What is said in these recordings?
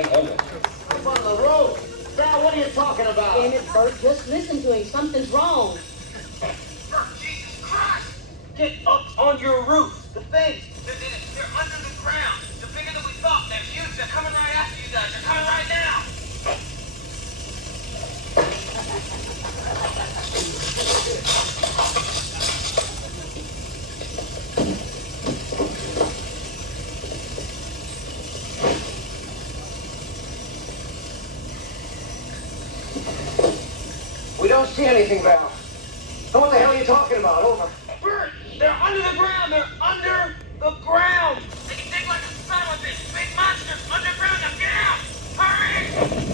Up on the road. Sal, what are you talking about? Damn it, Bert, just listen to him. Something's wrong. Bert, Jesus Christ! Get up on your roof. The things, they're under the ground. They're bigger than we thought. They're huge. They're coming right after you guys. They're coming right now. We don't see anything, Val. What the hell are you talking about? Over. Bert, they're under the ground. They're under the ground. They can dig like a son of a bitch. Big monsters underground. Now get out. Hurry.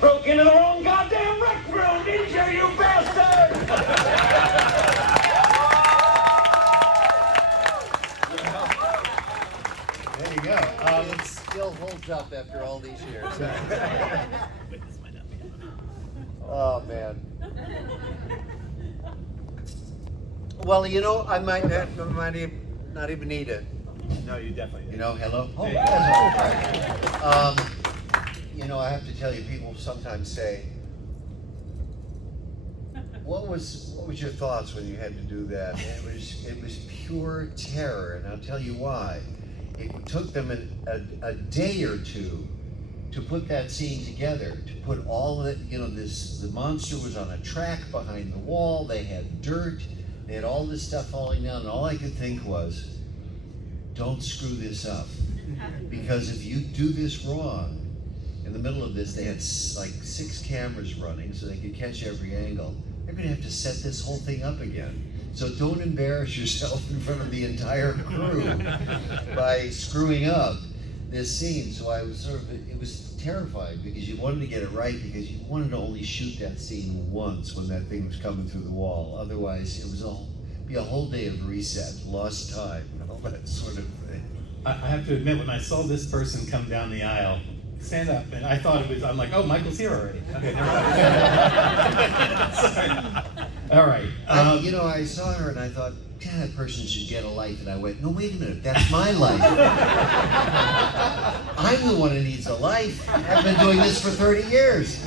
Broke into the wrong goddamn rec room, didn't you, you bastard? There you go. It still holds up after all these years. Oh, man. Well, you know, I might not even need it. No, you definitely You know, hello? Oh, Hey. yes. You know, I have to tell you, people sometimes say, what was your thoughts when you had to do that? It was pure terror, and I'll tell you why. It took them a day or two to put that scene together, to put all of it, you know, the monster was on a track behind the wall, they had dirt, they had all this stuff falling down, and all I could think was, don't screw this up. Because if you do this wrong, in the middle of this, they had like 6 cameras running so they could catch every angle. They're gonna have to set this whole thing up again. So don't embarrass yourself in front of the entire crew by screwing up this scene. So I was it was terrifying because you wanted to get it right because you wanted to only shoot that scene once when that thing was coming through the wall. Otherwise, it was be a whole day of reset, lost time, all that sort of thing. I have to admit, when I saw this person come down the aisle, stand up, and I thought it was, I'm like, oh, Michael's here already. Okay, never mind. Sorry. All right. You know, I saw her and I thought, God, that person should get a life. And I went, no, wait a minute, that's my life. I'm the one who needs a life. I've been doing this for 30 years.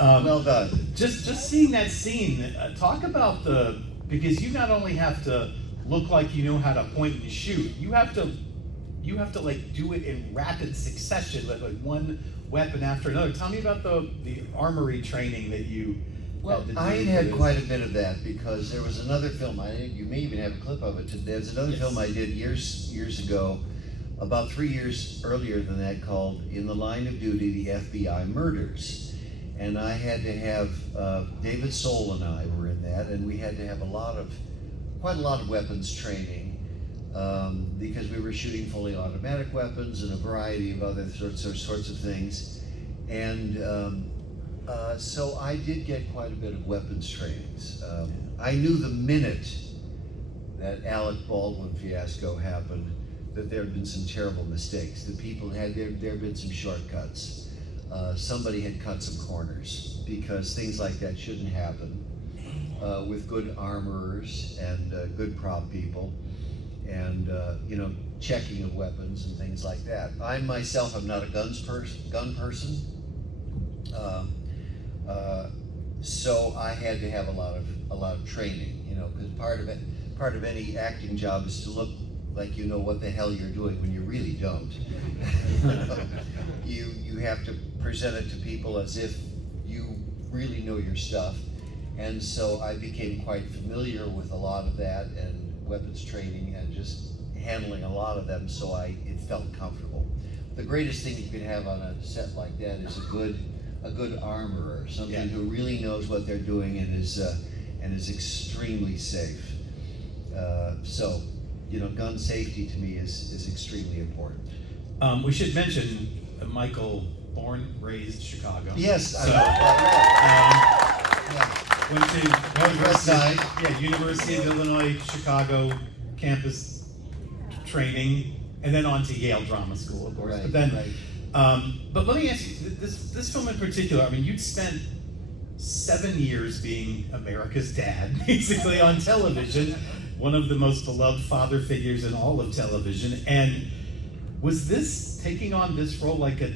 Well done. just seeing that scene, talk about because you not only have to look like you know how to point and shoot, you have to like do it in rapid succession, like one weapon after another. Tell me about the armory training that you Well, I had quite a bit of that because there was another film, you may even have a clip of it. There's another film I did years ago, about 3 years earlier than that, called In the Line of Duty, the FBI Murders. And I had to have, David Soul and I were in that, and we had to have quite a lot of weapons training, because we were shooting fully automatic weapons and a variety of other sorts of things. And so I did get quite a bit of weapons trainings. I knew the minute that Alec Baldwin fiasco happened that there had been some terrible mistakes. The people there had been some shortcuts. Somebody had cut some corners because things like that shouldn't happen with good armorers and good prop people and checking of weapons and things like that. I myself am not a gun person. So I had to have a lot of training, because part of any acting job is to look like you know what the hell you're doing when you really don't. You have to present it to people as if you really know your stuff, and so I became quite familiar with a lot of that and weapons training and just handling a lot of them, so it felt comfortable. The greatest thing you can have on a set like that is a good armorer, somebody who really knows what they're doing and is extremely safe. So, gun safety to me is extremely important. We should mention Michael, born, raised Chicago. Yes, so, went to University of Illinois Chicago campus training, and then on to Yale Drama School, of course. Right, but then. Right. But let me ask you, this film in particular, I mean, you'd spent 7 years being America's dad, basically, on television, one of the most beloved father figures in all of television, and was taking on this role like a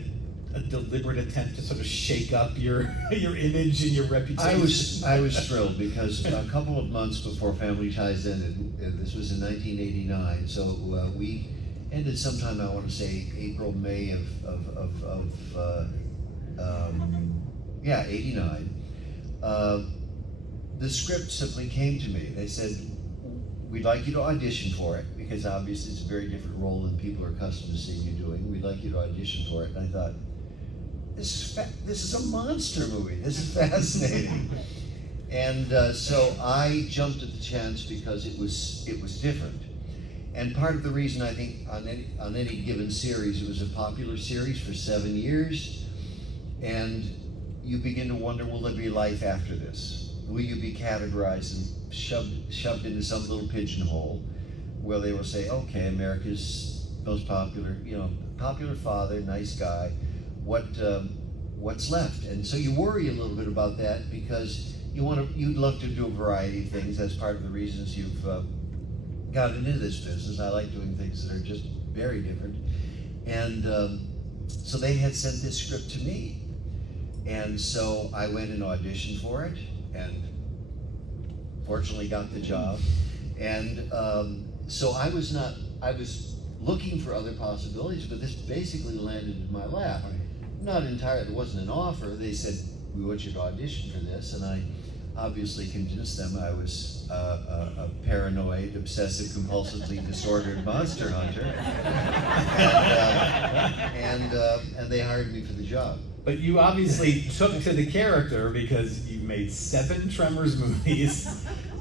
deliberate attempt to sort of shake up your image and your reputation? I was thrilled because a couple of months before Family Ties ended, this was in 1989, so we ended sometime, I want to say, April, May of 89. The script simply came to me. They said, we'd like you to audition for it, because obviously it's a very different role than people are accustomed to seeing you doing. We'd like you to audition for it. And I thought, this is a monster movie. This is fascinating. And so I jumped at the chance because it was different. And part of the reason, I think, on any given series, it was a popular series for 7 years, and you begin to wonder, will there be life after this? Will you be categorized and shoved into some little pigeonhole where they will say, okay, America's most popular father, nice guy, what's left? And so you worry a little bit about that because you'd love to do a variety of things. That's part of the reasons you've got into this business. I like doing things that are just very different. And so they had sent this script to me. And so I went and auditioned for it and fortunately got the job. And so I was looking for other possibilities, but this basically landed in my lap. Not entirely, it wasn't an offer. They said, we want you to audition for this. And I obviously convinced them I was a paranoid, obsessive, compulsively disordered monster hunter, and they hired me for the job. But you obviously took to the character because you made 7 Tremors movies,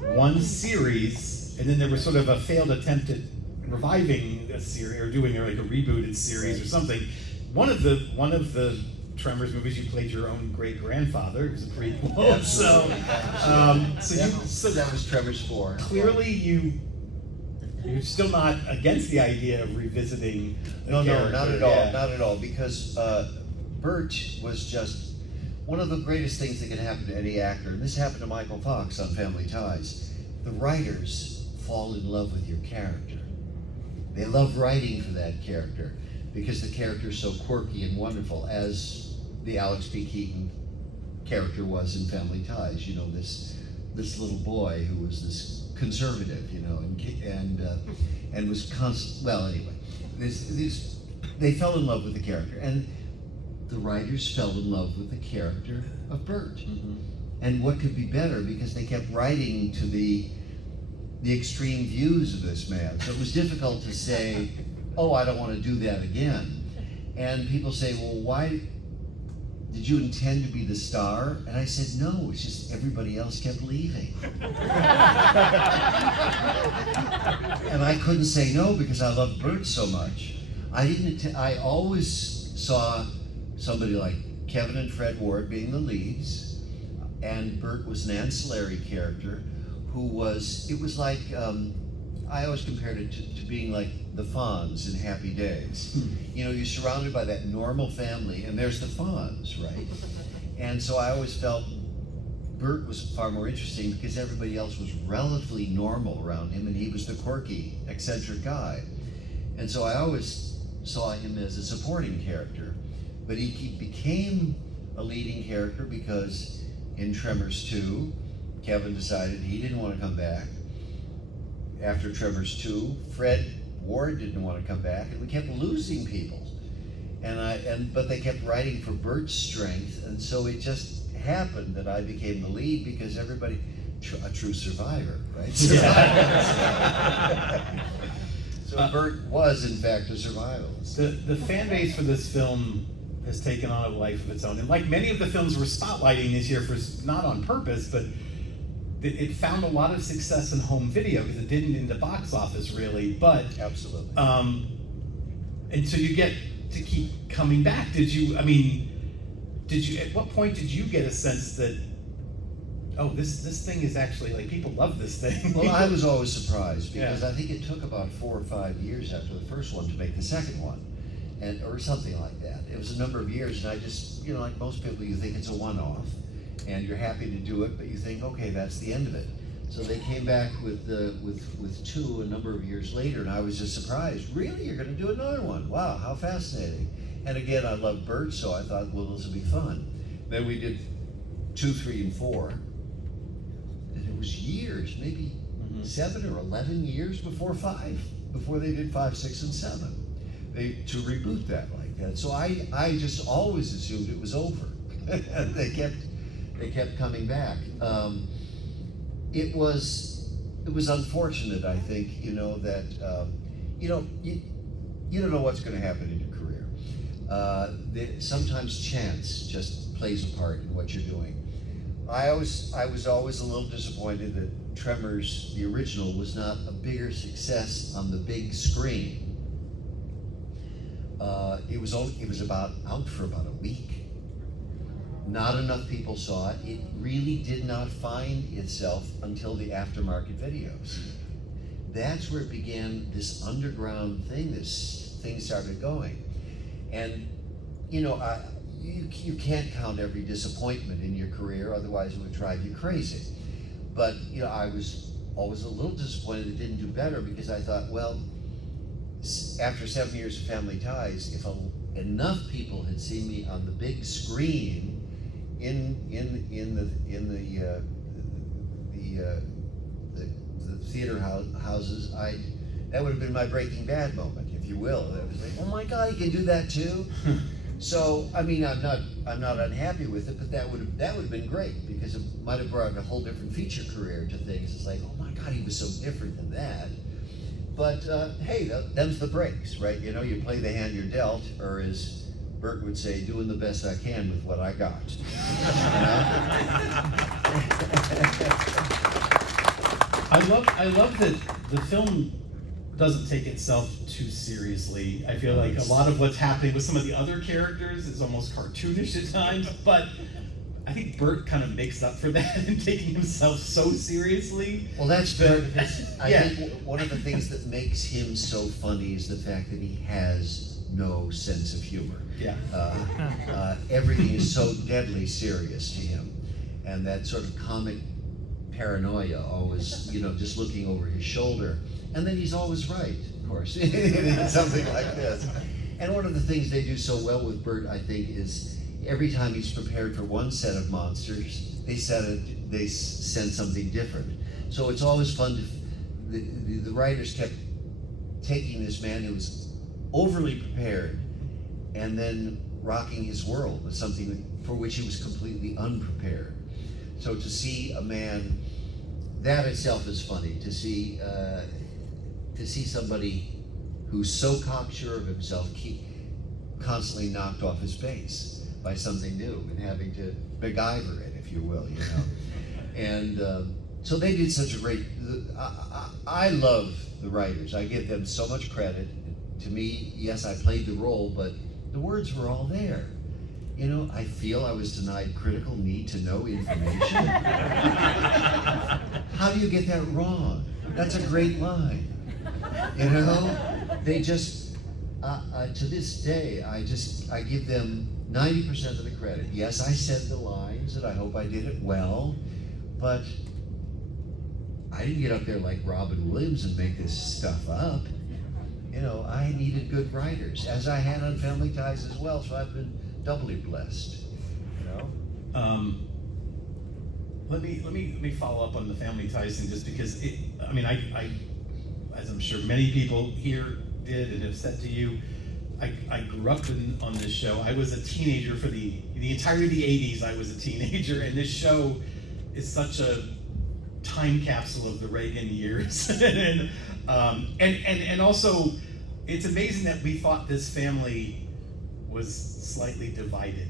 1 series, and then there was sort of a failed attempt at reviving a series or doing like a rebooted series or something. One of the Tremors movies, you played your own great-grandfather. It was a prequel. So that was Tremors 4. Clearly, you're still not against the idea of revisiting the character. No, not at all, not at all. Because Bert was just one of the greatest things that can happen to any actor, and this happened to Michael Fox on Family Ties. The writers fall in love with your character. They love writing for that character because the character is so quirky and wonderful, as the Alex P. Keaton character was in Family Ties. You know, this little boy who was this conservative, you know, and was well, anyway, they fell in love with the character, and the writers fell in love with the character of Bert. Mm-hmm. And what could be better, because they kept writing to the extreme views of this man. So it was difficult to say, oh, I don't want to do that again. And people say, well, why did you intend to be the star? And I said, no, it's just everybody else kept leaving. And I couldn't say no because I loved Bert so much. I always saw somebody like Kevin and Fred Ward being the leads, and Bert was an ancillary character who it was like, I always compared it to being like the Fonz in Happy Days. You know, you're surrounded by that normal family, and there's the Fonz, right? And so I always felt Bert was far more interesting because everybody else was relatively normal around him, and he was the quirky, eccentric guy. And so I always saw him as a supporting character. But he became a leading character because in Tremors 2, Kevin decided he didn't want to come back. After Tremors 2, Fred Ward didn't want to come back, and we kept losing people. But they kept writing for Bert's strength, and so it just happened that I became the lead because everybody, a true survivor, right? So Bert was, in fact, a survivalist. The fan base for this film has taken on a life of its own. And like many of the films we're spotlighting this year, not on purpose, but it found a lot of success in home video because it didn't in the box office really, but absolutely. And so you get to keep coming back. At what point did you get a sense that, oh, this thing is actually, like, people love this thing? Well, I was always surprised because I think it took about 4 or 5 years after the first one to make the second one, or something like that. It was a number of years, and I just, you know, like most people, you think it's a one-off, and you're happy to do it, but you think, okay, that's the end of it. So they came back with 2 a number of years later, and I was just surprised. Really, you're going to do another one? Wow, how fascinating! And again, I love Bert, so I thought, well, this will be fun. Then we did 2, 3, and 4, and it was years, maybe 7 or 11 years before 5, before they did 5, 6, and 7. To reboot that like that. So I just always assumed it was over. They kept coming back. It was unfortunate, I think, you know, that you don't know what's going to happen in your career. Sometimes chance just plays a part in what you're doing. I was always a little disappointed that Tremors, the original, was not a bigger success on the big screen. It was out for about a week. Not enough people saw it. It really did not find itself until the aftermarket videos. That's where it began, this underground thing. This thing started going, and you know, you can't count every disappointment in your career, otherwise it would drive you crazy. But you know, I was always a little disappointed it didn't do better because I thought, well, after 7 years of Family Ties, if enough people had seen me on the big screen in the theater houses, that would have been my Breaking Bad moment, if you will. I was like, oh my God, he can do that too. So I mean, I'm not unhappy with it, but that would have been great because it might have brought a whole different feature career to things. It's like, oh my God, he was so different than that. But hey, them's the breaks, right? You know, you play the hand you're dealt, or as Bert would say, doing the best I can with what I got. I love that the film doesn't take itself too seriously. I feel like a lot of what's happening with some of the other characters is almost cartoonish at times, but I think Bert kind of makes up for that in taking himself so seriously. Well, that's part of his. I think one of the things that makes him so funny is the fact that he has no sense of humor. Yeah. Everything is so deadly serious to him, and that sort of comic paranoia, always, you know, just looking over his shoulder, and then he's always right, of course, in something like this. And one of the things they do so well with Bert, I think, is every time he's prepared for one set of monsters, they send something different. So it's always fun to, the writers kept taking this man who was overly prepared and then rocking his world with something for which he was completely unprepared. So to see a man, that itself is funny, to see somebody who's so cocksure of himself constantly knocked off his base by something new and having to MacGyver it, if you will, you know. And so they did such a great, I love the writers. I give them so much credit. To me, yes, I played the role, but the words were all there. You know, I feel I was denied critical need to know information. How do you get that wrong? That's a great line. You know, they just, to this day, I give them 90% of the credit. Yes, I said the lines, and I hope I did it well, but I didn't get up there like Robin Williams and make this stuff up. You know, I needed good writers, as I had on Family Ties as well, so I've been doubly blessed, you know? Let me follow up on the Family Ties thing, just because I as I'm sure many people here did and have said to you, I grew up on this show. I was a teenager for the entirety of the 80s. I was a teenager, and this show is such a time capsule of the Reagan years. and also, it's amazing that we thought this family was slightly divided,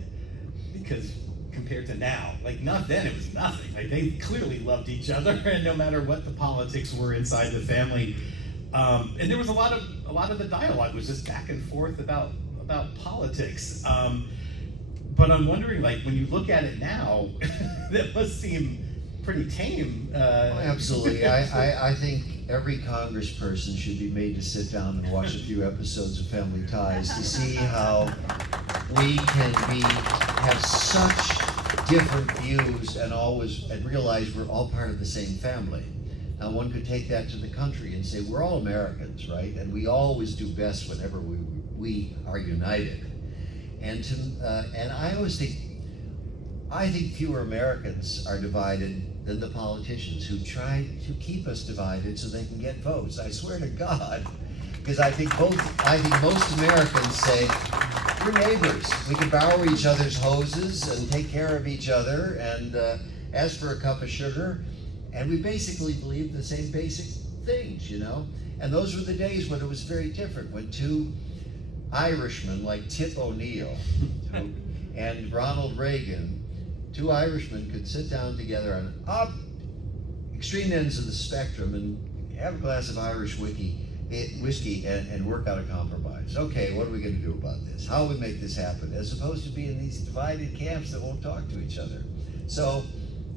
because compared to now, like, not then, it was nothing. Like, they clearly loved each other, and no matter what the politics were inside the family. And there was a lot of the dialogue was just back and forth about politics. But I'm wondering, like, when you look at it now, that must seem pretty tame. Absolutely. I think every congressperson should be made to sit down and watch a few episodes of Family Ties to see how we can have such different views and realize we're all part of the same family. Now, one could take that to the country and say we're all Americans, right? And we always do best whenever we are united. And I always think, fewer Americans are divided than the politicians who try to keep us divided so they can get votes. I swear to God, because I think most Americans say we're neighbors. We can borrow each other's hoses and take care of each other and ask for a cup of sugar. And we basically believe the same basic things, you know? And those were the days when it was very different, when two Irishmen like Tip O'Neill and Ronald Reagan, two Irishmen could sit down together on extreme ends of the spectrum and have a glass of Irish whiskey and work out a compromise. Okay, what are we going to do about this? How do we make this happen? As opposed to being these divided camps that won't talk to each other. So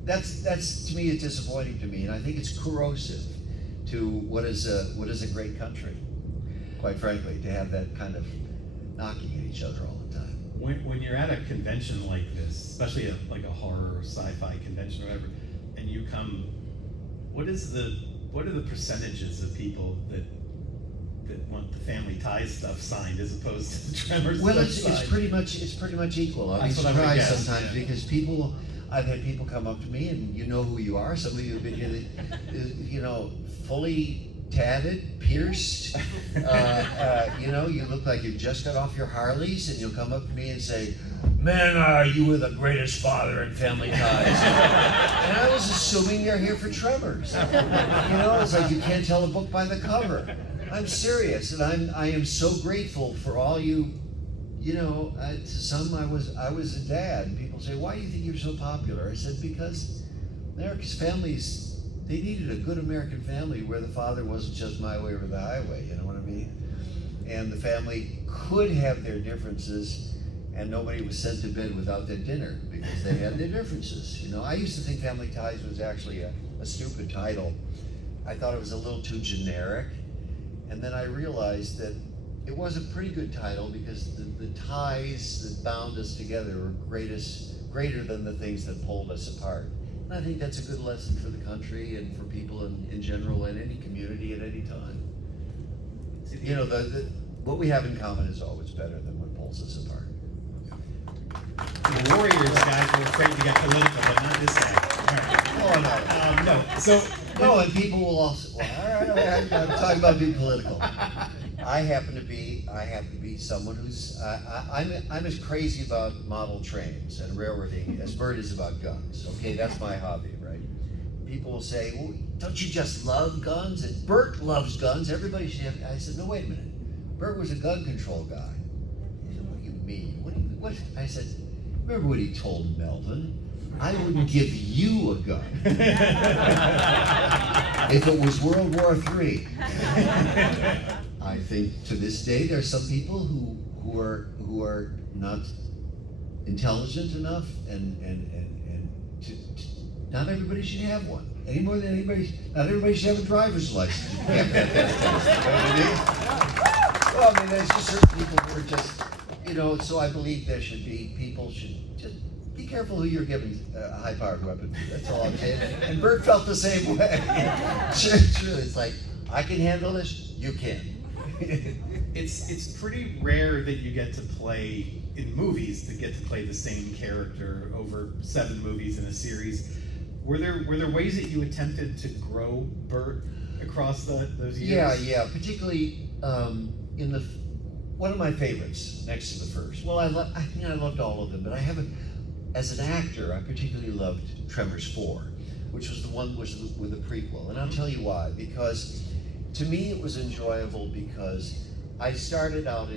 that's to me, it's disappointing to me, and I think it's corrosive to what is a great country, quite frankly, to have that kind of knocking at each other all the time. When you're at a convention like this, especially like a horror or sci-fi convention or whatever, and you come, what are the percentages of people that want the Family Ties stuff signed as opposed to the Tremors Well, stuff it's pretty much equal. I'll be surprised sometimes because I've had people come up to me, and you know who you are. Some of you have been here, you know, fully tatted, pierced. You know, you look like you've just got off your Harleys, and you'll come up to me and say, "Man, you were the greatest father in Family Ties." And I was assuming they're here for Tremors. You know, it's like you can't tell a book by the cover. I'm serious, and I am so grateful for all you. You know, to some I was a dad, and people say, "Why do you think you're so popular?" I said, because America's families, they needed a good American family where the father wasn't just my way or the highway, you know what I mean? And the family could have their differences, and nobody was sent to bed without their dinner because they had their differences. You know, I used to think Family Ties was actually a stupid title. I thought it was a little too generic, and then I realized that it was a pretty good title because the ties that bound us together were greater than the things that pulled us apart. And I think that's a good lesson for the country and for people in general in any community at any time. You know, what we have in common is always better than what pulls us apart. the Warriors guys were afraid to get political, but not this guy. All right. Oh, no. No, so No, and people will also, well, all right, I'm talking about being political. I happen to be someone who's, I'm as crazy about model trains and railroading as Bert is about guns, okay? That's my hobby, right? People will say, well, don't you just love guns? And Bert loves guns, everybody should have, I said, no, wait a minute. Bert was a gun control guy. He said, what do you mean? What? I said, remember what he told Melvin? I wouldn't give you a gun if it was World War III. I think to this day there's some people who are not intelligent enough, and not everybody should have one any more than not everybody should have a driver's license. You can't have that. Well, I mean, there's just certain people who are just, so I believe there should be, people should just be careful who you're giving a high-powered weapon to. That's all I'm saying. And Bert felt the same way. Sure. It's like, I can handle this, you can. it's pretty rare that you get to play in movies to get to play the same character over 7 movies in a series. Were there ways that you attempted to grow Bert across those years? Yeah. Particularly in one of my favorites next to the first. Well, I loved all of them, but as an actor, I particularly loved Tremors 4, which was the one with the prequel, and I'll tell you why. Because to me, it was enjoyable because I started out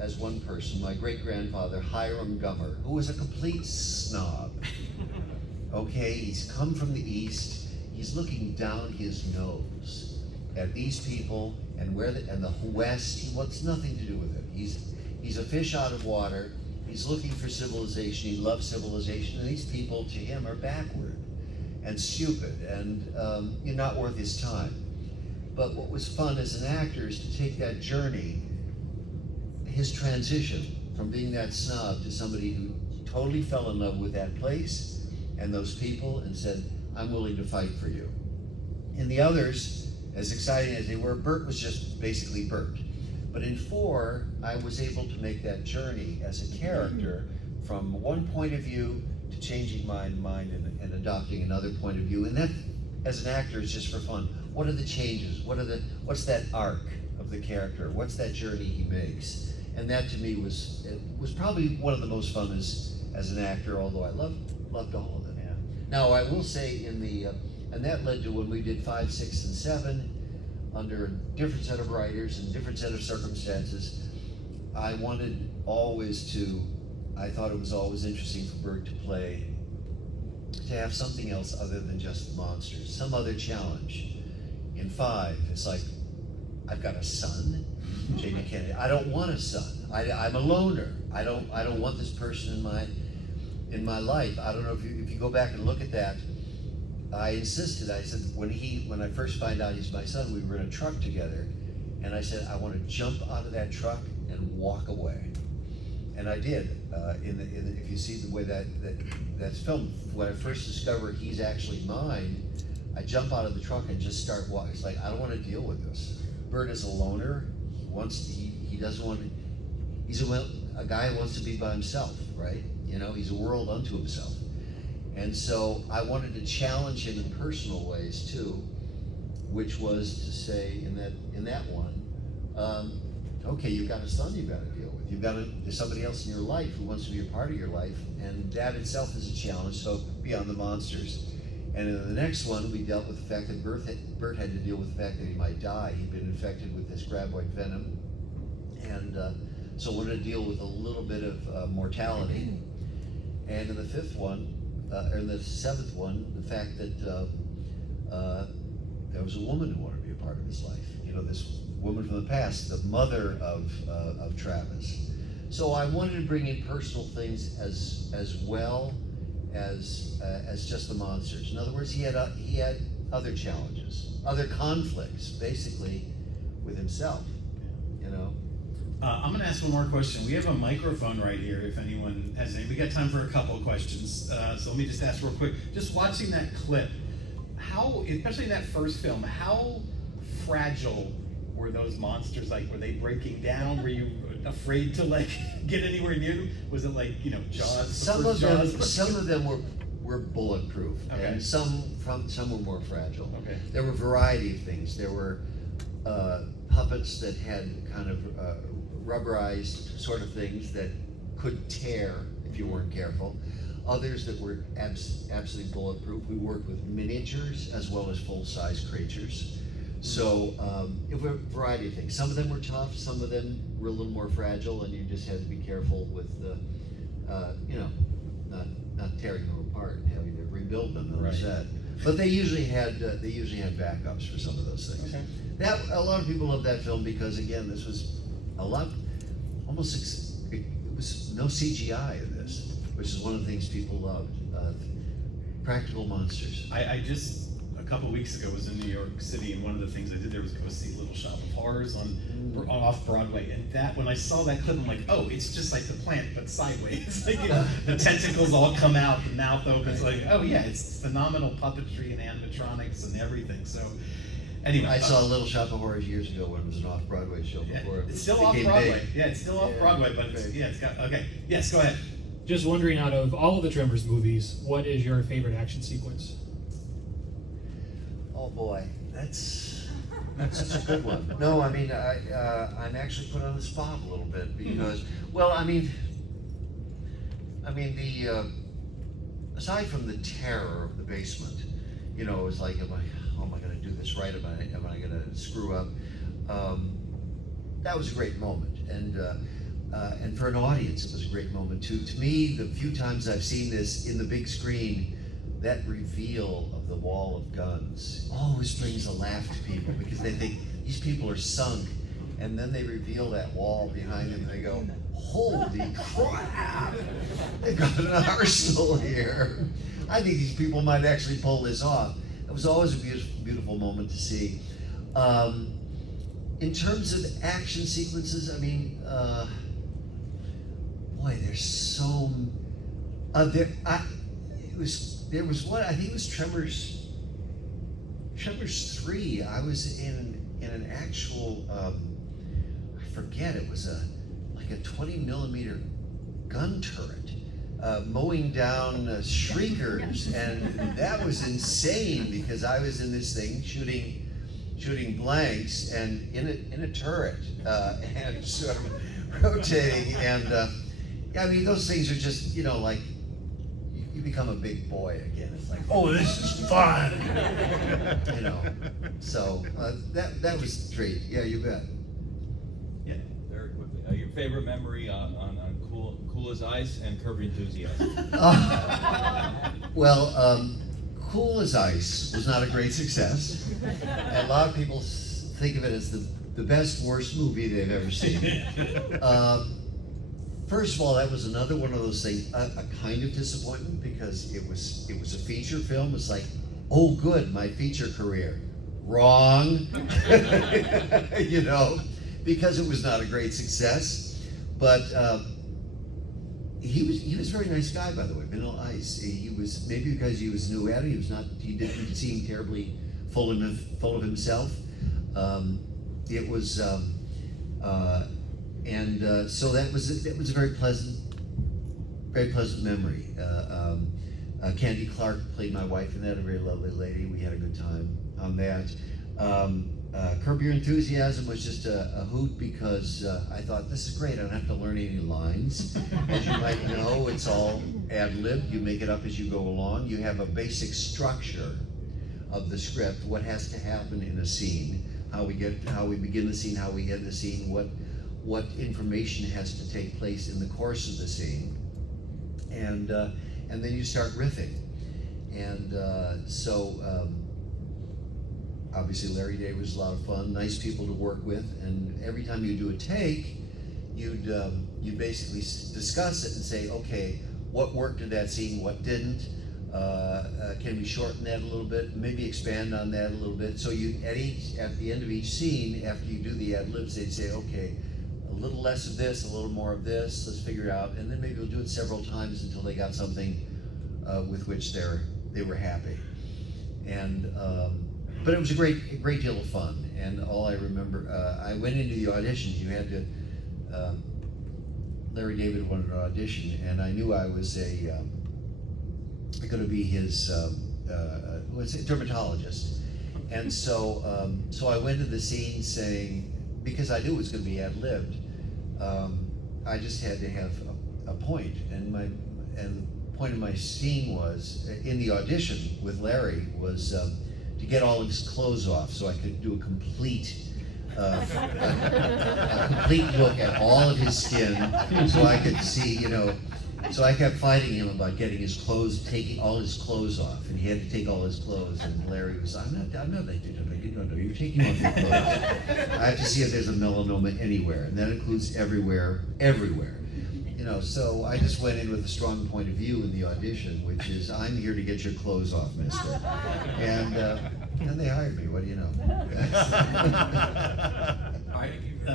as one person, my great-grandfather, Hiram Gummer, who was a complete snob. Okay, he's come from the East, he's looking down his nose at these people and the West. He wants nothing to do with it. He's a fish out of water, he's looking for civilization, he loves civilization, and these people to him are backward and stupid and not worth his time. But what was fun as an actor is to take that journey, his transition from being that snob to somebody who totally fell in love with that place and those people and said, I'm willing to fight for you. And the others, as exciting as they were, Bert was just basically Bert. But in 4, I was able to make that journey as a character from one point of view to changing my mind and adopting another point of view. And that, as an actor, is just for fun. What are the changes? What's that arc of the character? What's that journey he makes? And that to me was probably one of the most fun as an actor, although I loved all of them. Yeah. Now I will say and that led to when we did 5, 6, and 7, under a different set of writers and different set of circumstances, I thought it was always interesting for Bert to have something else other than just monsters, some other challenge. In 5, it's like, I've got a son, J.B. Kennedy. I don't want a son. I'm a loner. I don't want this person in my life. I don't know if you go back and look at that. I insisted. I said when I first find out he's my son, we were in a truck together, and I said I want to jump out of that truck and walk away, and I did. If you see the way that's filmed, when I first discovered he's actually mine, I jump out of the truck and just start walking. It's like, I don't want to deal with this. Bert is a loner. He doesn't want to. He's a guy who wants to be by himself, right? He's a world unto himself. And so I wanted to challenge him in personal ways too, which was to say in that one, okay, you've got a son you've got to deal with. There's somebody else in your life who wants to be a part of your life, and that itself is a challenge. So beyond the monsters. And in the next one, we dealt with the fact that Bert had to deal with the fact that he might die. He'd been infected with this graboid venom, and so wanted to deal with a little bit of mortality. And in the 5th one, or the 7th one, the fact that there was a woman who wanted to be a part of his life. This woman from the past, the mother of Travis. So I wanted to bring in personal things as well as just the monsters. In other words, he had other challenges, other conflicts, basically, with himself. I'm going to ask one more question. We have a microphone right here if anyone has any. We got time for a couple of questions. So let me just ask real quick. Just watching that clip, especially in that first film, how fragile were those monsters? Like, were they breaking down? Were you afraid to like get anywhere near them? Was it like, you know, Jaws? Some before of them, Jaws? some of them were bulletproof, Okay. and some were more fragile. Okay. There were a variety of things. There were puppets that had kind of rubberized sort of things that could tear if you weren't careful. Others that were absolutely bulletproof. We worked with miniatures as well as full-size creatures. So it was a variety of things. Some of them were tough, some of them were a little more fragile, and you just had to be careful with the, you know, not tearing them apart and having to rebuild them on Right. set. But they usually had backups for some of those things. Okay. That a lot of people love that film because again, this was a lot, it was no CGI in this, which is one of the things people loved. Practical monsters. I just, a couple weeks ago, was in New York City, and one of the things I did there was go see Little Shop of Horrors on off Broadway. And that, when I saw that clip, I'm like, oh, it's just like The Plant, but sideways. Like, you know, the tentacles all come out, the mouth opens. Like, oh yeah, it's phenomenal puppetry and animatronics and everything. So, anyway, I saw Little Shop of Horrors years ago when it was an off-Broadway show yeah, before it's still off became Broadway. big. Yeah, it's still off Broadway, but it's, yeah, it's got okay. Yes, go ahead. Just wondering, out of all of the Tremors movies, what is your favorite action sequence? Oh boy, that's such a good one. No, I mean I'm actually put on the spot a little bit because, well, I mean the aside from the terror of the basement, you know, it was like, am I going to do this right? Am I going to screw up? That was a great moment, and for an audience, it was a great moment too. To me, the few times I've seen this in the big screen, that reveal of the wall of guns always brings a laugh to people because they think these people are sunk, and then they reveal that wall behind them and they go, holy crap, they've got an arsenal here. I think these people might actually pull this off. It was always a beautiful moment to see. In terms of action sequences, I mean, boy, there's so there was one, I think it was Tremors 3. I was in an actual, I forget, it was like a 20 millimeter gun turret, mowing down shriekers, and that was insane because I was in this thing shooting blanks and in a turret, and sort of rotating, and I mean, those things are just, you know, like, you become a big boy again. It's like, oh, this is fun, you know. So that was a treat. Yeah, you bet. Yeah. Very quickly, your favorite memory on Cool as Ice and Curb Your Enthusiasm. Well, Cool as Ice was not a great success. And a lot of people think of it as the best, worst movie they've ever seen. First of all, that was another one of those things, a kind of disappointment because it was a feature film. It's like, oh good, my feature career. Wrong. You know, because it was not a great success. But he was a very nice guy, by the way, Vanilla Ice. He was, maybe because he was new at it, he didn't seem terribly full of himself. It was so that was a very pleasant memory. Candy Clark played my wife in that, a very lovely lady. We had a good time on that. Curb Your Enthusiasm was just a hoot because I thought, this is great, I don't have to learn any lines. As you might know, it's all ad-lib, you make it up as you go along. You have a basic structure of the script, what has to happen in a scene, how we begin the scene, how we end the scene, what information has to take place in the course of the scene, and then you start riffing, and obviously Larry Day was a lot of fun, nice people to work with, and every time you do a take, you'd basically discuss it and say, okay, what worked in that scene, what didn't, can we shorten that a little bit, maybe expand on that a little bit. So you at the end of each scene, after you do the ad-libs, they'd say, okay, a little less of this, a little more of this, let's figure it out, and then maybe we'll do it several times until they got something with which they were happy. And but it was a great deal of fun, and all I remember, I went into the auditions, you had to Larry David wanted an audition, and I knew I was going to be his dermatologist. And so I went to the scene saying, because I knew it was going to be ad-libbed, I just had to have a point, and the point of my scene was, in the audition with Larry, was to get all of his clothes off so I could do a complete look at all of his skin, so I could see, so I kept fighting him about getting his clothes, taking all his clothes off, and he had to take all his clothes, and Larry was, I'm not, you're taking off your clothes. I have to see if there's a melanoma anywhere, and that includes everywhere. So I just went in with a strong point of view in the audition, which is, I'm here to get your clothes off, mister. And they hired me, what do you know? All right,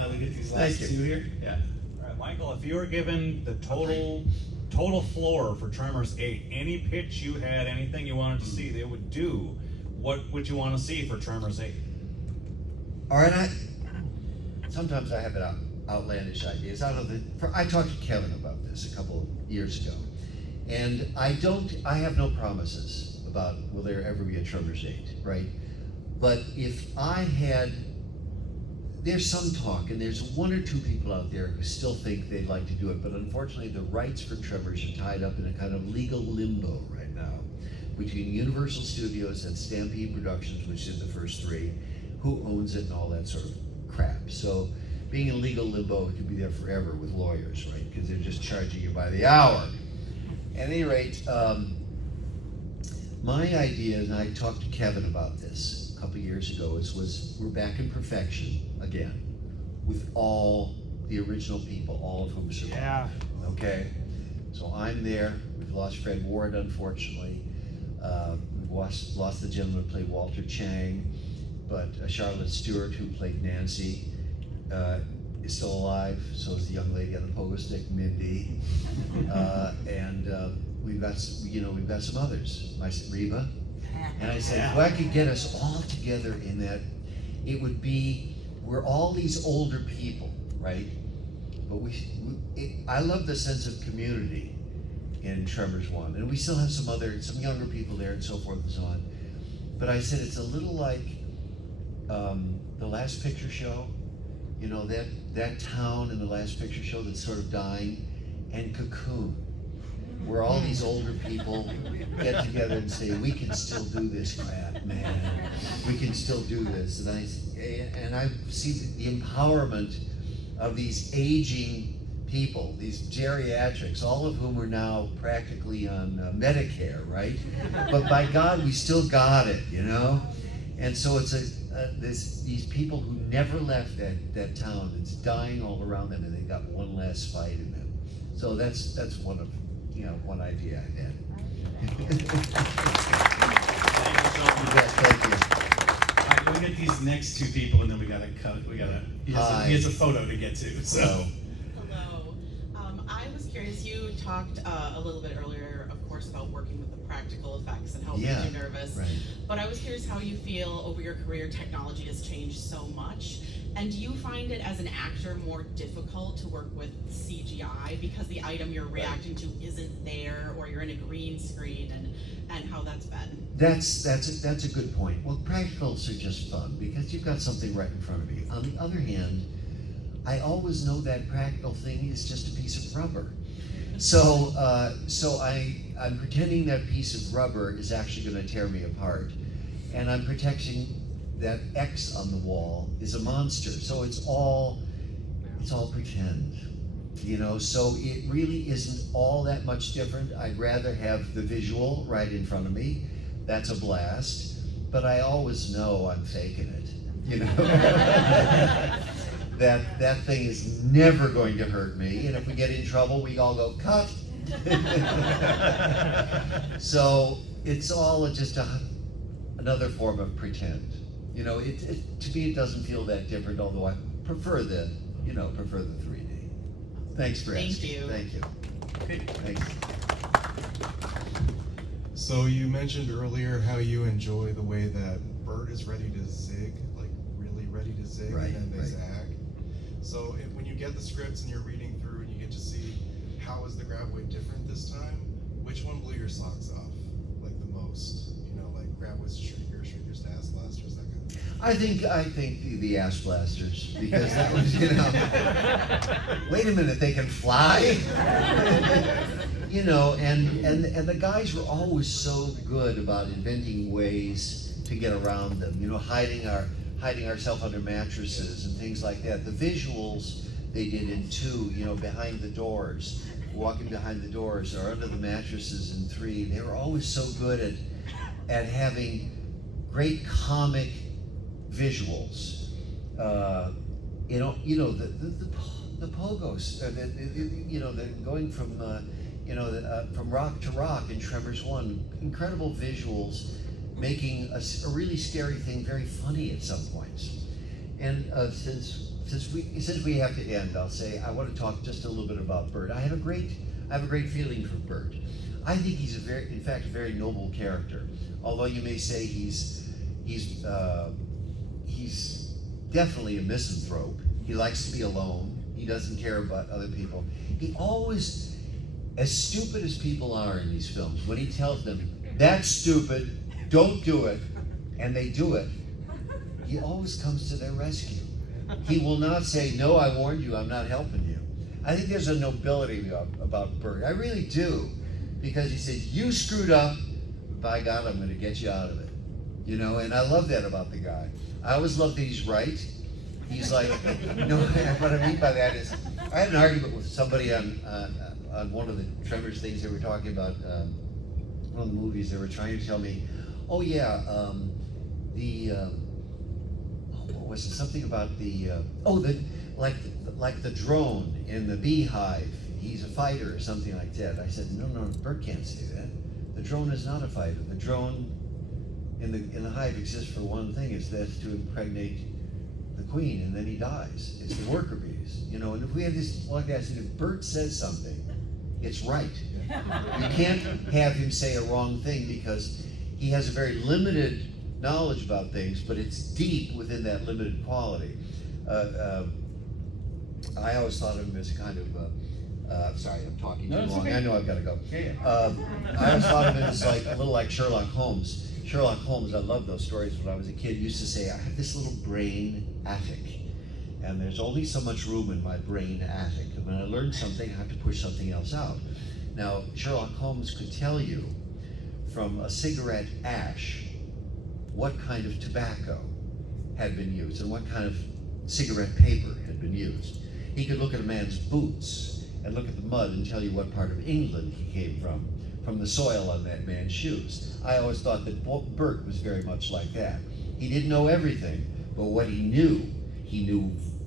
we get these last two here. Yeah. All right, Michael, if you were given the total floor for Tremors 8, any pitch you had, anything you wanted to see they would do, what would you want to see for Tremors 8? All right, sometimes I have outlandish ideas. I talked to Kevin about this a couple of years ago, and I have no promises about will there ever be a Tremors 8, right? But if there's some talk, and there's one or two people out there who still think they'd like to do it, but unfortunately the rights for Tremors are tied up in a kind of legal limbo right now between Universal Studios and Stampede Productions, which did the first three, who owns it and all that sort of crap. So being in legal limbo, it could be there forever with lawyers, right? Because they're just charging you by the hour. At any rate, my idea, and I talked to Kevin about this a couple years ago, was we're back in perfection again with all the original people, all of whom survived. Yeah. Okay? So I'm there. We've lost Fred Ward, unfortunately. We've lost the gentleman who played Walter Chang, but Charlotte Stewart, who played Nancy, is still alive. So is the young lady on the pogo stick, Mindy, and we've got some others. Reba, and I said, if I could get us all together in that, it would be, we're all these older people, right? But I love the sense of community in Tremors 1, and we still have some younger people there and so forth and so on. But I said it's a little like the Last Picture Show, that town in the Last Picture Show that's sort of dying, and Cocoon, where all these older people get together and say, we can still do this crap, man. We can still do this. And I see the empowerment of these aging people, these geriatrics, all of whom are now practically on Medicare, right? But by God, we still got it, And so it's these people who never left that town, it's dying all around them, and they got one last fight in them. So that's one of one idea I had. Thank you. All right, we get these next two people, and then we gotta cut. He has a photo to get to. So. Hello. I was curious. You talked a little bit earlier, of course, about working with the practical effects and how it made you nervous. Right. But I was curious how you feel over your career. Technology has changed so much. And do you find it as an actor more difficult to work with CGI because the item you're reacting to isn't there, or you're in a green screen, and how that's been? That's a good point. Well, practicals are just fun because you've got something right in front of you. On the other hand, I always know that practical thing is just a piece of rubber. So I'm pretending that piece of rubber is actually going to tear me apart, and I'm protecting that X on the wall is a monster. So it's all pretend, so it really isn't all that much different. I'd rather have the visual right in front of me. That's a blast, but I always know I'm faking it, that thing is never going to hurt me, and if we get in trouble, we all go, cut. So it's all just another form of pretend. To me, it doesn't feel that different, although I prefer the 3D. Thanks for asking. Thank you. Thank you. Thanks. So you mentioned earlier how you enjoy the way that Bert is ready to zig, like really ready to zig, Right, and then they right. zag. So when you get the scripts and you're reading through and you get to see this time, which one blew your socks off like the most? You know, like grab with Shrieker's Ass Blasters, that kind of thing. I think the ass blasters, because that was, you know, wait a minute, they can fly? You know, and the guys were always so good about inventing ways to get around them, you know, hiding ourselves under mattresses and things like that. The visuals they did in 2, you know, behind the doors, walking behind the doors or under the mattresses in 3, they were always so good at having great comic visuals. You know the pogos, you know, the going from from rock to rock in Tremors 1, incredible visuals, making a really scary thing very funny at some points. And since we have to end, I'll say I want to talk just a little bit about Bert. I have a great feeling for Bert. I think he's in fact a very noble character. Although you may say he's definitely a misanthrope. He likes to be alone. He doesn't care about other people. He always, as stupid as people are in these films, when he tells them, that's stupid, don't do it, and they do it, he always comes to their rescue. He will not say, no, I warned you, I'm not helping you. I think there's a nobility about Bert. I really do. Because he said, you screwed up, by God, I'm going to get you out of it. You know, and I love that about the guy. I always love that he's right. He's like, no, what I mean by that is, I had an argument with somebody on one of the Tremors things they were talking about, one of the movies. They were trying to tell me, oh yeah, what was it? Something about like the drone in the beehive. He's a fighter or something like that. I said, no, Bert can't say that. The drone is not a fighter. The drone in the hive exists for one thing, it's that to impregnate the queen, and then he dies. It's the worker bees, you know. And if we have this like that, if Bert says something, it's right. You can't have him say a wrong thing because he has a very limited knowledge about things, but it's deep within that limited quality. I always thought of him as a kind of sorry, I'm talking too long. Okay. I know I've got to go. I always thought of him as like a little like Sherlock Holmes. Sherlock Holmes, I loved those stories when I was a kid, used to say, I have this little brain attic, and there's only so much room in my brain attic. And when I learn something, I have to push something else out. Now, Sherlock Holmes could tell you from a cigarette ash what kind of tobacco had been used and what kind of cigarette paper had been used. He could look at a man's boots and look at the mud and tell you what part of England he came from the soil on that man's shoes. I always thought that Bert was very much like that. He didn't know everything, but what he knew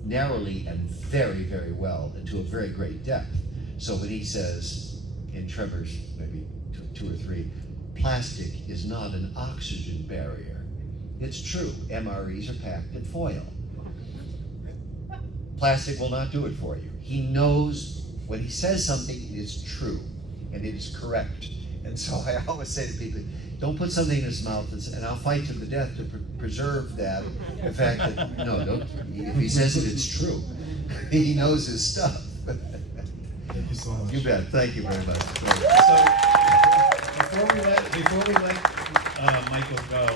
narrowly and very, very well, and to a very great depth. So when he says, in Tremors, maybe 2 or 3, plastic is not an oxygen barrier. It's true, MREs are packed in foil. Plastic will not do it for you. He knows when he says something, it is true, and it is correct. And so I always say to people, don't put something in his mouth, and I'll fight to the death to preserve that. The fact that, no, don't, if he says it, it's true. He knows his stuff. Thank you so much. You bet. Thank you very much. So before we let Michael go,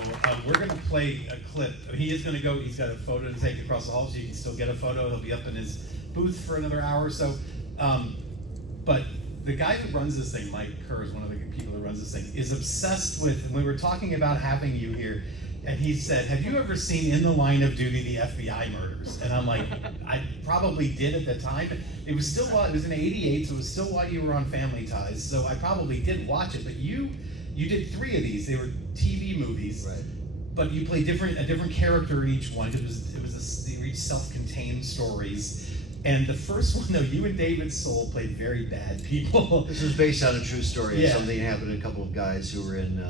we're going to play a clip. He is going to go. He's got a photo to take across the hall, so you can still get a photo. He'll be up in his booth for another hour or so. But the guy who runs this thing, Mike Kerr, is one of the people who runs this thing, is obsessed with, and we were talking about having you here, and he said, have you ever seen In the Line of Duty, the FBI murders? And I'm like, I probably did at the time. It was in '88, so it was still while you were on Family Ties, so I probably did watch it, but you did 3 of these. They were TV movies. Right. But you played a different character in each one. They were each self-contained stories. And the first one, though, you and David Soul played very bad people. This was based on a true story. Yeah. Something happened to a couple of guys who were in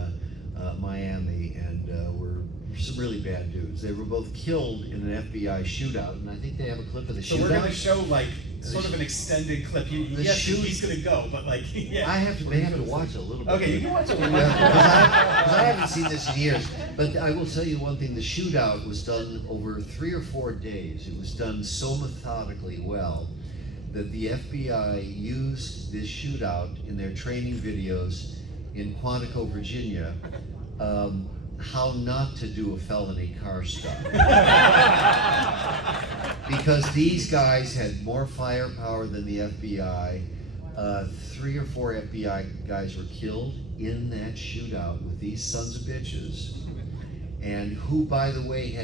Miami and were some really bad dudes. They were both killed in an FBI shootout, and I think they have a clip of the shootout. So we're going to show like sort of an extended clip. He's going to go, but like, yeah. I may have to watch it a little bit. Okay, you can watch it. Because I haven't seen this in years. But I will tell you one thing, the shootout was done over 3 or 4 days. It was done so methodically well that the FBI used this shootout in their training videos in Quantico, Virginia, how not to do a felony car stop. Because these guys had more firepower than the FBI. 3 or 4 FBI guys were killed in that shootout with these sons of bitches, and who, by the way,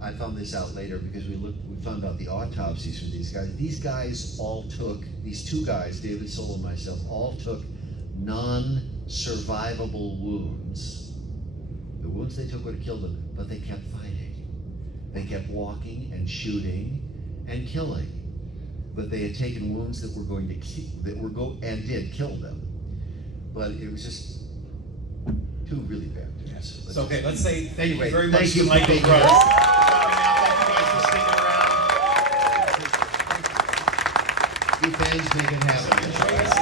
I found this out later because we found out the autopsies for these guys. These guys all took, these 2 guys, David Soul and myself, all took non-survivable wounds. The wounds they took would have killed them, but they kept fighting. They kept walking and shooting and killing. But they had taken wounds that were going to and did kill them. But it was just 2 really bad dudes. So, okay, let's say thank Anyway, you very thank much you to for Michael being Gross. here. Thank you guys for sticking around. You fans make it happen.